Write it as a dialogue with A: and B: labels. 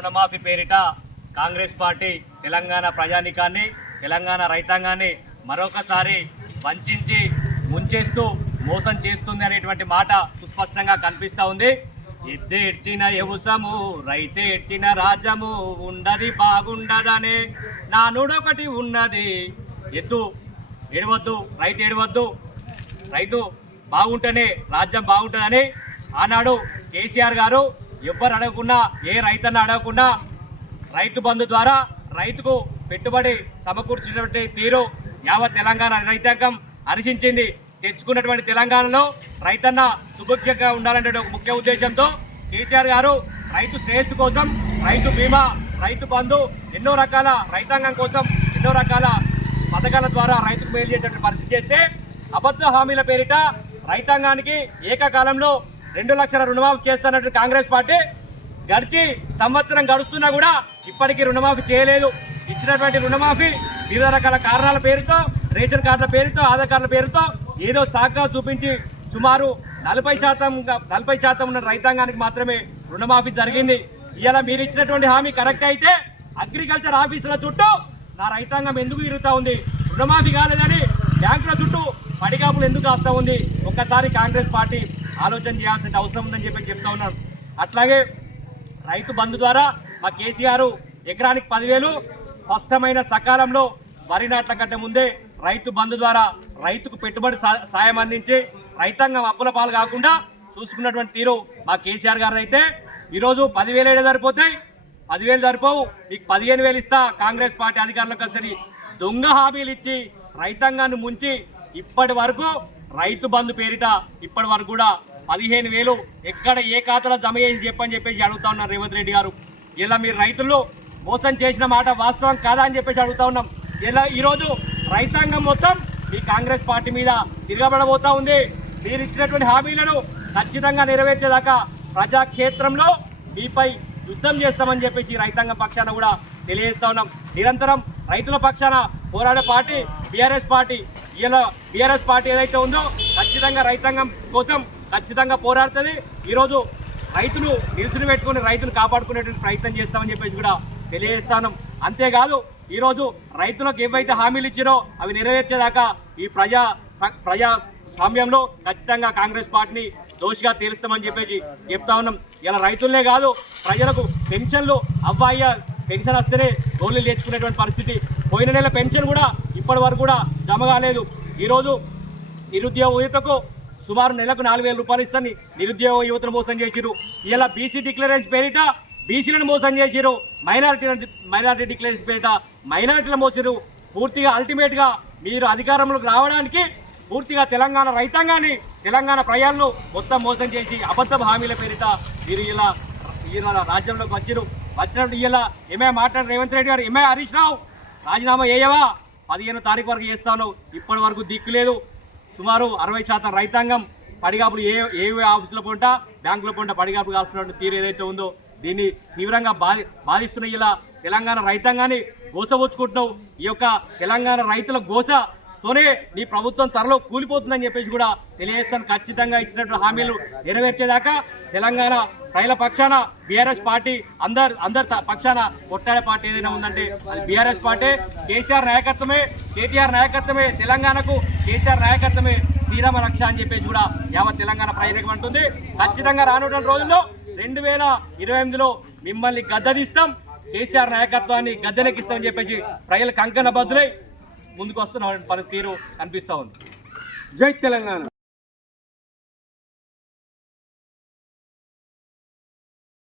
A: రుణమాఫీ పేరిట కాంగ్రెస్ పార్టీ తెలంగాణ ప్రజానికాన్ని తెలంగాణ రైతాంగాన్ని మరొకసారి వంచించి ముంచేస్తూ మోసం చేస్తుంది అనేటువంటి మాట సుస్పష్టంగా కనిపిస్తూ ఉంది. ఎద్దేడ్చిన యవసము రైతు ఏడ్చిన రాజ్యము ఉండది బాగుండదనే నానుడొకటి ఉన్నది. ఎద్దు ఏడవద్దు రైతు ఏడవద్దు రైతు బాగుంటేనే రాజ్యం బాగుంటుందని ఆనాడు కేసీఆర్ గారు ఎవ్వరు అడగకుండా ఏ రైతన్న అడగకుండా రైతు బంధు ద్వారా రైతుకు పెట్టుబడి సమకూర్చినటువంటి తీరు యావత్ తెలంగాణ రైతాంగం హర్షించింది. తెచ్చుకున్నటువంటి తెలంగాణలో రైతన్న సుభుఖ్యంగా ఉండాలనే ఒక ముఖ్య ఉద్దేశంతో కేసీఆర్ గారు రైతు శ్రేయస్సు కోసం రైతు బీమా రైతు బంధు ఎన్నో రకాల రైతాంగం కోసం ఎన్నో రకాల పథకాల ద్వారా రైతుకు మేలు చేసేటువంటి పరిస్థితి చేస్తే అబద్ధ హామీల పేరిట రైతాంగానికి ఏకకాలంలో రెండు లక్షల రుణమాఫీ చేస్తున్నట్టు కాంగ్రెస్ పార్టీ గడిచి సంవత్సరం గడుస్తున్నా కూడా ఇప్పటికీ రుణమాఫీ చేయలేదు. ఇచ్చినటువంటి రుణమాఫీ వివిధ రకాల కారణాల పేరుతో రేషన్ కార్డుల పేరుతో ఆధార్ కార్డుల పేరుతో ఏదో సాగ్గా చూపించి సుమారు నలభై శాతం నలభై శాతం ఉన్న రైతాంగానికి మాత్రమే రుణమాఫీ జరిగింది. ఇలా మీరు ఇచ్చినటువంటి హామీ కరెక్ట్ అయితే అగ్రికల్చర్ ఆఫీసుల చుట్టూ నా రైతాంగం ఎందుకు తిరుగుతూ ఉంది? రుణమాఫీ కాలేదని బ్యాంకుల చుట్టూ పడిగాపులు ఎందుకు వస్తూ ఉంది? ఒక్కసారి కాంగ్రెస్ పార్టీ ఆలోచన చేయాల్సిన అవసరం ఉందని చెప్పి చెప్తా ఉన్నాను. అట్లాగే రైతు బంధు ద్వారా మా కేసీఆర్ ఎకరానికి పదివేలు స్పష్టమైన సకాలంలో వరి నాట్ల కంటే ముందే రైతు బంధు ద్వారా రైతుకు పెట్టుబడి సాయం అందించి రైతాంగం అప్పుల పాలు కాకుండా చూసుకున్నటువంటి తీరు మా కేసీఆర్ గారు అయితే. ఈరోజు పదివేలు ఏడే సరిపోతాయి పదివేలు సరిపోవు. మీకు పదిహేను వేలు ఇస్తా కాంగ్రెస్ పార్టీ అధికారులకు వస్తుంది. దొంగ హామీలు ఇచ్చి రైతాంగాన్ని ముంచి ఇప్పటి వరకు రైతు బంధు పేరిట ఇప్పటి వరకు కూడా పదిహేను వేలు ఎక్కడ ఏ ఖాతాలో జమ చేసి చెప్పని చెప్పేసి అడుగుతా ఉన్నారు రేవంత్ రెడ్డి గారు. ఇలా మీరు రైతుల్లో మోసం చేసిన మాట వాస్తవం కాదా అని చెప్పేసి అడుగుతా ఉన్నాం. ఇలా ఈరోజు రైతాంగం మొత్తం మీ కాంగ్రెస్ పార్టీ మీద తిరగబడబోతా ఉంది. మీరు ఇచ్చినటువంటి హామీలను ఖచ్చితంగా నెరవేర్చేదాకా ప్రజాక్షేత్రంలో మీపై యుద్ధం చేస్తామని చెప్పేసి రైతాంగం పక్షాన కూడా తెలియజేస్తా ఉన్నాం. నిరంతరం రైతుల పక్షాన పోరాడే పార్టీ బీఆర్ఎస్ పార్టీ ఇలా బీఆర్ఎస్ పార్టీ ఏదైతే ఉందో ఖచ్చితంగా రైతాంగం కోసం ఖచ్చితంగా పోరాడుతుంది. ఈరోజు రైతులు నిలుచుని పెట్టుకుని రైతులు కాపాడుకునేటువంటి ప్రయత్నం చేస్తామని చెప్పేసి కూడా తెలియజేస్తాను. అంతేకాదు ఈరోజు రైతులకు ఏవైతే హామీలు ఇచ్చారో అవి నెరవేర్చేదాకా ఈ ప్రజా ప్రజా స్వామ్యంలో ఖచ్చితంగా కాంగ్రెస్ పార్టీని దోషిగా తేలుస్తామని చెప్పేసి చెప్తా ఉన్నాం. ఇలా రైతులనే కాదు ప్రజలకు పెన్షన్లు అవ్వాయ పెన్షన్ వస్తేనే గోళ్ళు తెచ్చుకునేటువంటి పరిస్థితి. పోయిన నెల పెన్షన్ కూడా ఇప్పటి వరకు కూడా జమ కాలేదు. ఈరోజు నిరుద్యోగ యువతకు సుమారు నెలకు నాలుగు వేల రూపాయలు ఇస్తాను నిరుద్యోగ యువతను మోసం చేసిరు ఇలా బీసీ డిక్లరేషన్ పేరిట బీసీలను మోసం చేసిరు మైనారిటీ మైనారిటీ డిక్లరేషన్ పేరిట మైనారిటీలను మోసిరు పూర్తిగా అల్టిమేట్గా మీరు అధికారంలోకి రావడానికి పూర్తిగా తెలంగాణ రైతాంగాన్ని తెలంగాణ ప్రజలను మొత్తం మోసం చేసి అబద్ధ హామీల పేరిట మీరు ఇలా ఇలా రాజ్యంలోకి వచ్చిరు వచ్చినప్పుడు ఇలా ఏమే మాట్లాడిన రేవంత్ రెడ్డి గారు ఏమే హరీష్ రావు రాజీనామా వేయవా పదిహేను తారీఖు వరకు చేస్తాను. ఇప్పటి వరకు దిక్కు లేదు. సుమారు అరవై శాతం రైతాంగం పడిగాపులు ఏ ఏ ఆఫీసులో పొంట బ్యాంకులో పొంట పడిగాపులు కాల్స్తున్న తీరు ఏదైతే ఉందో దీన్ని తీవ్రంగా బాధి బాధిస్తున్న ఇలా తెలంగాణ రైతాంగాన్ని గోసవచ్చుకుంటున్నావు ఈ యొక్క తెలంగాణ రైతుల గోసతోనే నీ ప్రభుత్వం త్వరలో కూలిపోతుందని చెప్పేసి కూడా తెలియజేస్తాను. ఖచ్చితంగా ఇచ్చినటువంటి హామీలు నెరవేర్చేదాకా తెలంగాణ ప్రజల పక్షాన బీఆర్ఎస్ పార్టీ అందరు అందరి త- పక్షాన కొట్టాడే పార్టీ ఏదైనా ఉందంటే అది బీఆర్ఎస్ పార్టీ. కేసీఆర్ నాయకత్వమే కేటీఆర్ నాయకత్వమే తెలంగాణకు కేసీఆర్ నాయకత్వమే శ్రీరామ రక్ష అని చెప్పేసి కూడా యావత్ తెలంగాణ ప్రజలకు అంటుంది. ఖచ్చితంగా రానున్న రోజుల్లో రెండు వేల ఇరవై ఎనిమిదిలో మిమ్మల్ని గద్దదిస్తాం కేసీఆర్ నాయకత్వాన్ని గద్దెనెక్కిస్తామని చెప్పేసి ప్రజలు కంకణ బద్దులై ముందుకు వస్తున్న పని తీరు కనిపిస్తూ ఉంది.
B: జై తెలంగాణ.